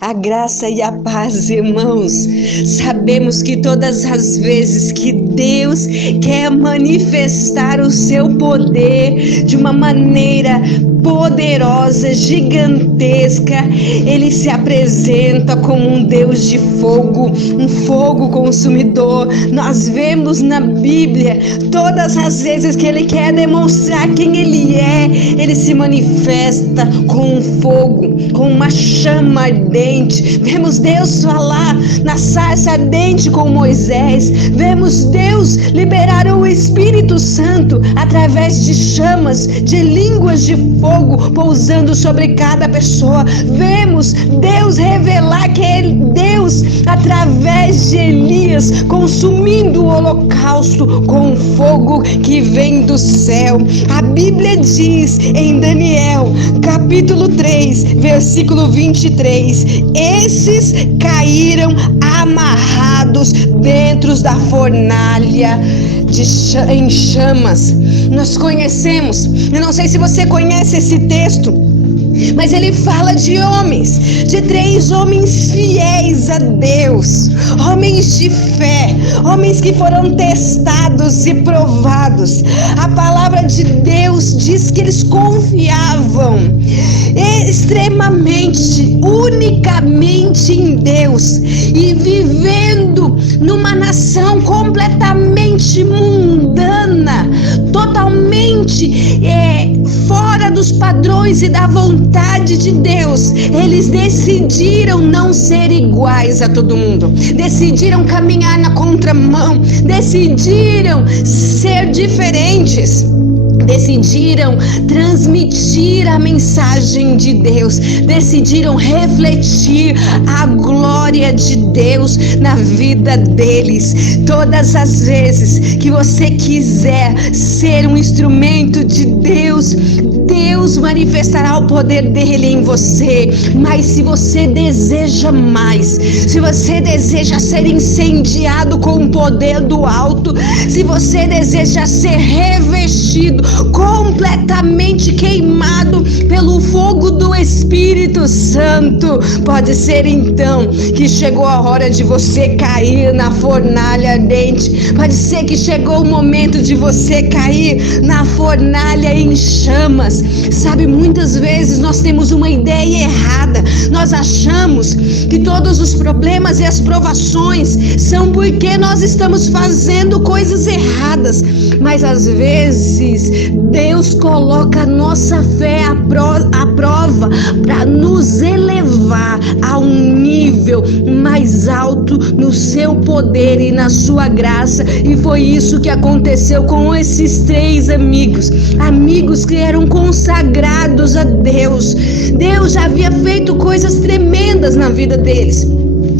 A graça e a paz, irmãos. Sabemos que todas as vezes que Deus quer manifestar o seu poder de uma maneira poderosa, gigantesca, Ele se apresenta como um Deus de fogo, um fogo consumidor. Nós vemos na Bíblia todas as vezes que Ele quer demonstrar quem Ele é, Ele se manifesta com um fogo, com uma chama ardente. Vemos Deus falar na sarça ardente com Moisés. Vemos Deus liberar o Espírito Santo através de chamas, de línguas de fogo pousando sobre cada pessoa. Vemos Deus revelar que é Deus através de Elias consumindo o holocausto com fogo que vem do céu. A Bíblia diz em Daniel, capítulo 3, versículo 23, esses caíram amarrados dentro da fornalha em chamas. Nós conhecemos, eu não sei se você conhece esse texto, mas ele fala de homens, de 3 homens fiéis a Deus, homens de fé, homens que foram testados e provados. A palavra de Deus diz que eles confiavam extremamente, unicamente em Deus, e vivendo numa nação completamente mundana, totalmente fora dos padrões e da vontade de Deus. Eles decidiram não ser iguais a todo mundo, decidiram caminhar na contramão, decidiram ser diferentes, decidiram transmitir a mensagem de Deus, decidiram refletir a glória de Deus na vida deles. Todas as vezes que você quiser ser um instrumento de Deus, Deus manifestará o poder dele em você. Mas se você deseja mais, se você deseja ser incendiado com o poder do alto, se você deseja ser revestido, completamente queimado pelo fogo do Espírito Santo, pode ser então que chegou a hora de você cair na fornalha ardente. Pode ser que chegou o momento de você cair na fornalha em chamas. Sabe, muitas vezes nós temos uma ideia errada. Nós achamos que todos os problemas e as provações são porque nós estamos fazendo coisas erradas. Mas às vezes Deus coloca a nossa fé à prova para nos elevar a um nível mais alto no seu poder e na sua graça. E foi isso que aconteceu com esses 3 amigos que eram consagrados a Deus. Deus já havia feito coisas tremendas na vida deles.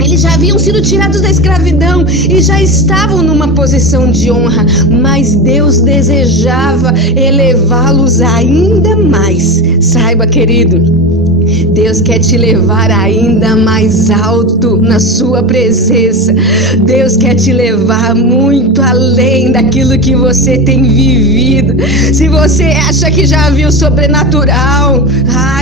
Eles já haviam sido tirados da escravidão e já estavam numa posição de honra, mas Deus desejava elevá-los ainda mais. Saiba, querido, Deus quer te levar ainda mais alto na sua presença. Deus quer te levar muito além daquilo que você tem vivido. Se você acha que já viu sobrenatural,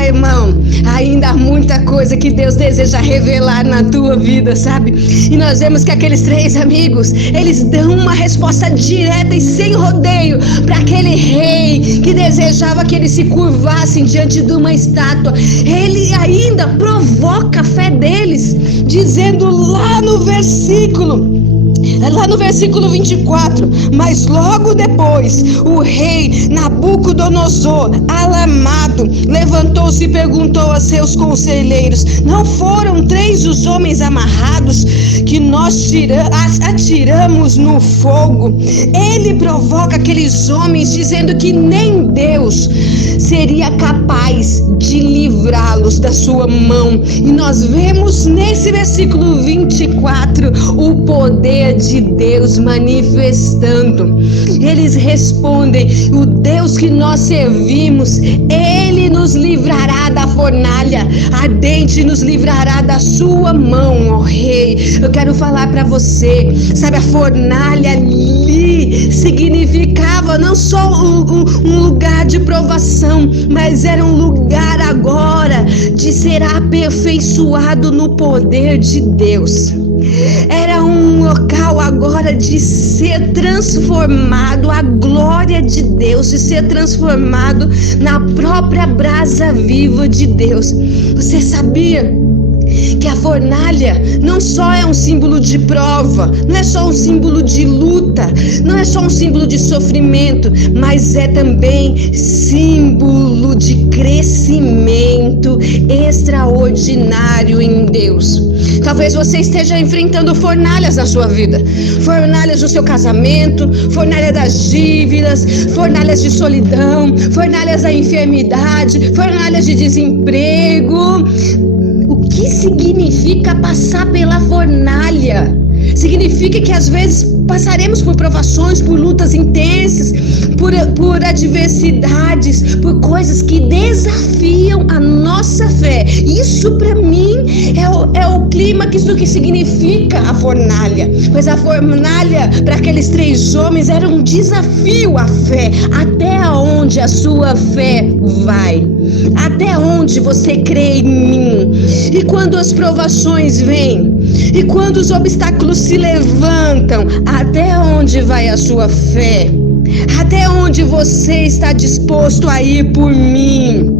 irmão, ainda há muita coisa que Deus deseja revelar na tua vida, sabe? E nós vemos que aqueles 3 amigos, eles dão uma resposta direta e sem rodeio para aquele rei que desejava que eles se curvassem diante de uma estátua. Ele ainda provoca a fé deles, dizendo lá no versículo 24, mas logo depois o rei Nabucodonosor, alarmado, levantou-se e perguntou a seus conselheiros: não foram 3 os homens amarrados que nós atiramos no fogo? Ele provoca aqueles homens dizendo que nem Deus seria capaz de livrá-los da sua mão. E nós vemos nesse versículo 24 o poder de Deus manifestando. Eles respondem: o Deus que nós servimos, Ele nos livrará da fornalha ardente, nos livrará da sua mão, ó rei. Eu quero falar para você, sabe, a fornalha ali significava não só um lugar de provação, mas era um lugar agora de ser aperfeiçoado no poder de Deus. Era um local agora de ser transformado, a glória de Deus, de ser transformado na própria brasa viva de Deus. Você sabia que a fornalha não só é um símbolo de prova, não é só um símbolo de luta, não é só um símbolo de sofrimento, mas é também símbolo de crescimento extraordinário em Deus. Talvez você esteja enfrentando fornalhas na sua vida, fornalhas no seu casamento, fornalha das dívidas, fornalhas de solidão, fornalhas da enfermidade, fornalhas de desemprego. O que significa passar pela fornalha? Significa que às vezes passaremos por provações, por lutas intensas, por adversidades, por coisas que desafiam a nossa fé. Isso para mim é o clímax do que significa a fornalha. Pois a fornalha para aqueles 3 homens era um desafio à fé. Até onde a sua fé vai? Até onde você crê em mim? E quando as provações vêm, e quando os obstáculos se levantam, até onde vai a sua fé? Até onde você está disposto a ir por mim?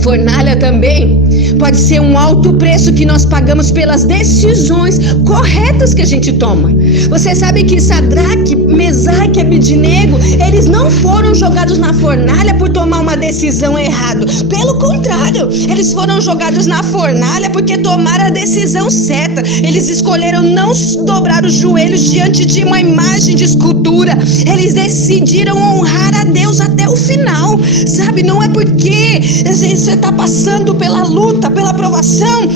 Fornalha também pode ser um alto preço que nós pagamos pelas decisões corretas que a gente toma. Você sabe que Sadraque, Mesaque e Abednego, eles não foram jogados na fornalha por tomar uma decisão errada. Pelo contrário, eles foram jogados na fornalha porque tomaram a decisão certa. Eles escolheram não dobrar os joelhos diante de uma imagem de escultura. Eles decidiram honrar a Deus até o final. Sabe, não é porque você está passando pela luta, pela provação,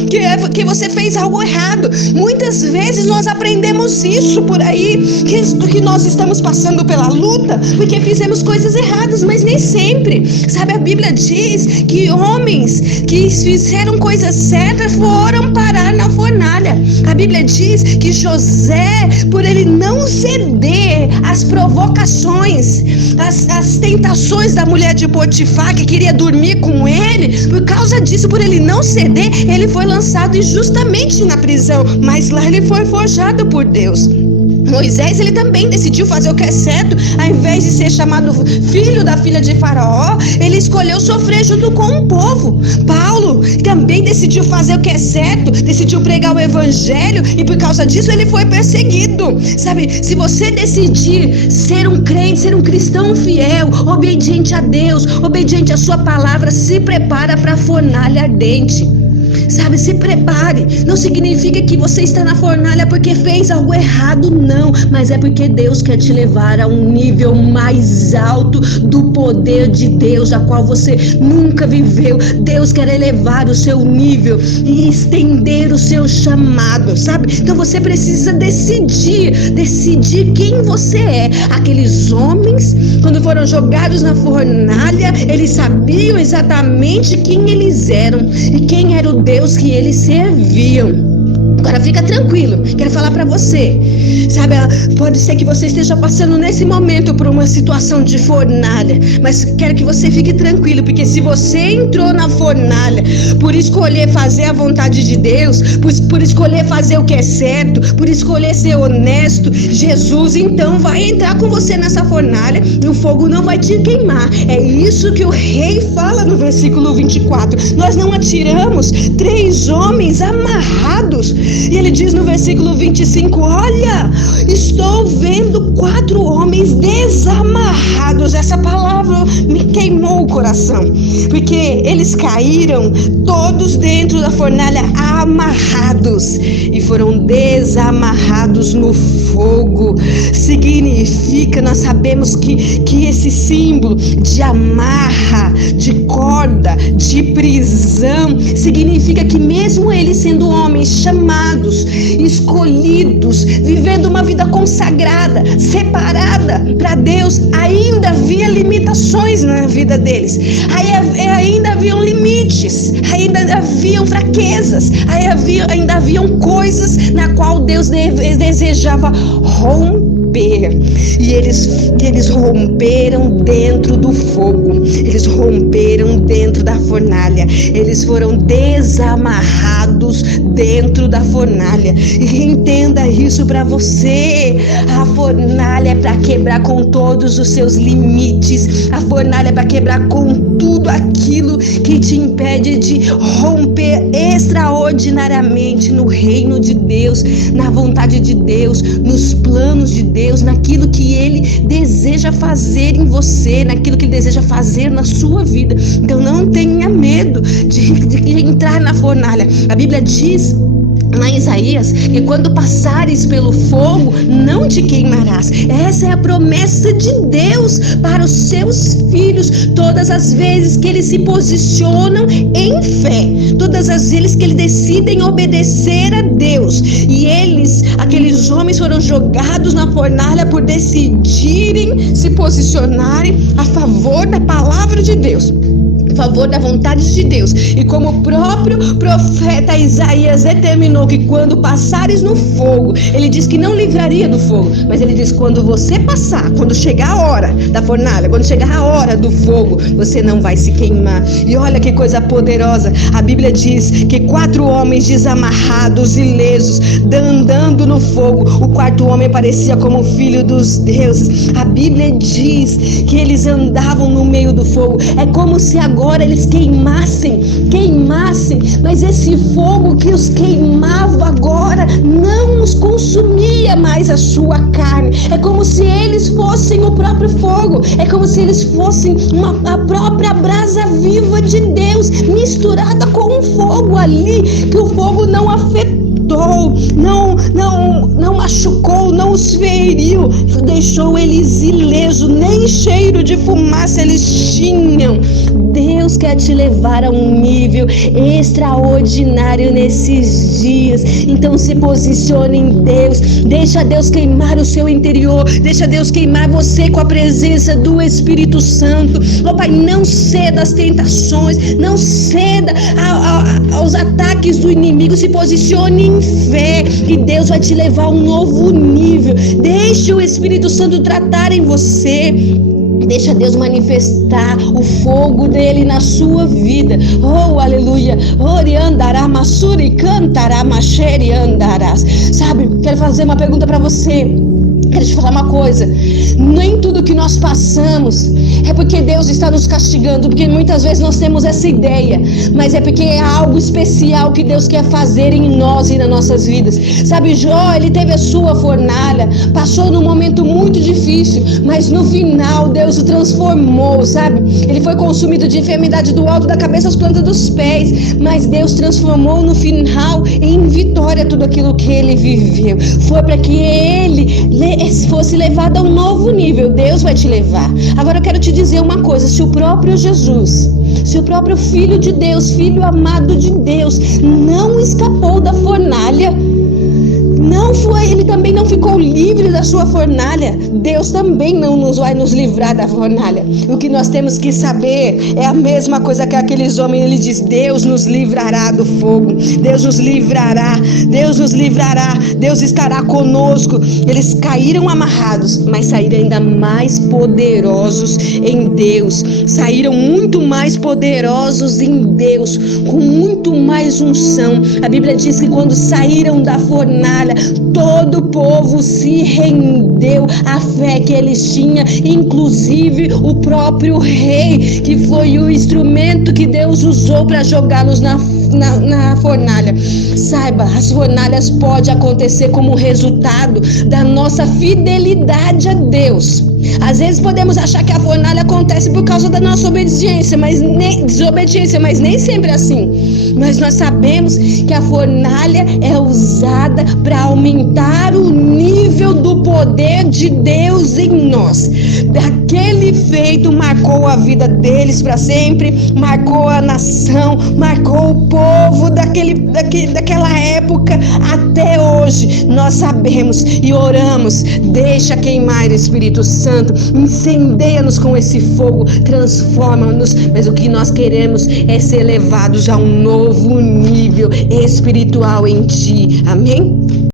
que você fez algo errado. Muitas vezes nós aprendemos isso por aí, que nós estamos passando pela luta porque fizemos coisas erradas, mas nem sempre. Sabe, a Bíblia diz que homens que fizeram coisas certas foram parar na fornalha. A Bíblia diz que José, por ele não ceder às provocações, às tentações da mulher de Potifar, que queria dormir com ele, por causa disso, por ele não ceder, ele foi lançado injustamente na prisão, mas lá ele foi forjado por Deus. Moisés, ele também decidiu fazer o que é certo. Ao invés de ser chamado filho da filha de Faraó, ele escolheu sofrer junto com o povo. Paulo também decidiu fazer o que é certo, decidiu pregar o evangelho, e por causa disso ele foi perseguido. Sabe, se você decidir ser um crente, ser um cristão fiel, obediente a Deus, obediente à sua palavra, se prepara para a fornalha ardente. Sabe, se prepare. Não significa que você está na fornalha porque fez algo errado, não. Mas é porque Deus quer te levar a um nível mais alto do poder de Deus, a qual você nunca viveu. Deus quer elevar o seu nível e estender o seu chamado, sabe? Então você precisa decidir quem você é. Aqueles homens, quando foram jogados na fornalha, eles sabiam exatamente quem eles eram e quem era o Deus que eles serviam. Agora fica tranquilo, quero falar para você, sabe, pode ser que você esteja passando nesse momento por uma situação de fornalha, mas quero que você fique tranquilo, porque se você entrou na fornalha por escolher fazer a vontade de Deus, por escolher fazer o que é certo, por escolher ser honesto, Jesus então vai entrar com você nessa fornalha e o fogo não vai te queimar. É isso que o rei fala no versículo 24. Nós não atiramos 3 homens amarrados. E ele diz no versículo 25, olha, estou vendo 4 homens desamarrados. Essa palavra me queimou o coração, porque eles caíram todos dentro da fornalha amarrados e foram desamarrados no fogo. Significa, nós sabemos que esse símbolo de amarra, de corda, de prisão, significa que mesmo eles sendo homens chamados, escolhidos, vivendo uma vida consagrada, separada para Deus, ainda havia limitações na vida deles, ainda haviam limites, ainda haviam fraquezas, ainda haviam coisas na qual Deus desejava romper. romper. E eles romperam dentro do fogo, eles romperam dentro da fornalha, eles foram desamarrados dentro da fornalha. E entenda isso para você: a fornalha é para quebrar com todos os seus limites, a fornalha é para quebrar com tudo aquilo que te impede de romper extraordinariamente no reino de Deus, na vontade de Deus, nos planos de Deus, naquilo que Ele deseja fazer em você, naquilo que Ele deseja fazer na sua vida. Então não tenha medo de entrar na fornalha. A Bíblia diz lá em Isaías que quando passares pelo fogo, não te queimarás. Essa é a promessa de Deus para os seus filhos. Todas as vezes que eles se posicionam em fé, todas as vezes que eles decidem obedecer a Deus, e aqueles homens foram jogados na fornalha por decidirem se posicionarem a favor da palavra de Deus, a favor da vontade de Deus. E como o próprio profeta Isaías determinou que quando passares no fogo, ele diz que não livraria do fogo, mas ele diz: quando você passar, quando chegar a hora da fornalha, quando chegar a hora do fogo, você não vai se queimar. E olha que coisa poderosa, a Bíblia diz que 4 homens desamarrados, ilesos, andando no fogo, o 4º homem parecia como filho dos deuses. A Bíblia diz que eles andavam no meio do fogo, é como se agora eles queimassem, mas esse fogo que os queimava agora não os consumia mais a sua carne. É como se eles fossem o próprio fogo, é como se eles fossem a própria brasa viva de Deus, misturada com um fogo ali, que o fogo não afetou, não machucou, não os feriu, deixou eles ilesos, nem cheiro de fumaça eles tinham. Deus quer te levar a um nível extraordinário nesses dias. Então se posicione em Deus, deixa Deus queimar o seu interior, deixa Deus queimar você com a presença do Espírito Santo. Ó Pai, não ceda às tentações, não ceda aos ataques do inimigo, se posicione em fé e Deus vai te levar a um novo nível. Deixe o Espírito Santo tratar em você. Deixa Deus manifestar o fogo dele na sua vida. Oh, aleluia. Oriandará, massuri, cantará, macheri, andarás. Sabe, quero fazer uma pergunta para você. Quero te falar uma coisa: nem tudo que nós passamos é porque Deus está nos castigando, porque muitas vezes nós temos essa ideia, mas é porque é algo especial que Deus quer fazer em nós e nas nossas vidas. Sabe, Jó, ele teve a sua fornalha, passou num momento muito difícil, mas no final Deus o transformou, sabe? Ele foi consumido de enfermidade do alto da cabeça às plantas dos pés, mas Deus transformou no final em vitória tudo aquilo que ele viveu. Foi para que ele fosse levado a um novo nível. Deus vai te levar. Agora eu quero te dizer uma coisa: se o próprio Jesus, se o próprio Filho de Deus, Filho amado de Deus, não escapou da fornalha, ele também não ficou livre da sua fornalha, Deus também não vai nos livrar da fornalha. O que nós temos que saber é a mesma coisa que aqueles homens. Ele diz: Deus nos livrará do fogo, Deus nos livrará, Deus nos livrará, Deus estará conosco. Eles caíram amarrados, mas saíram ainda mais poderosos em Deus, saíram muito mais poderosos em Deus, com muito mais unção. A Bíblia diz que quando saíram da fornalha, todo o povo se rendeu à fé que eles tinham, inclusive o próprio rei, que foi o instrumento que Deus usou para jogá-los na fornalha. Saiba, as fornalhas podem acontecer como resultado da nossa fidelidade a Deus. Às vezes podemos achar que a fornalha acontece por causa da nossa desobediência, mas nem sempre é assim. Mas nós sabemos que a fornalha é usada para aumentar o nível do poder de Deus em nós. Aquele feito marcou a vida deles para sempre, marcou a nação, marcou o povo daquela época até hoje. Nós sabemos e oramos: deixa queimar, Espírito Santo, incendeia-nos com esse fogo, transforma-nos. Mas o que nós queremos é ser levados a um novo nível espiritual em Ti. Amém?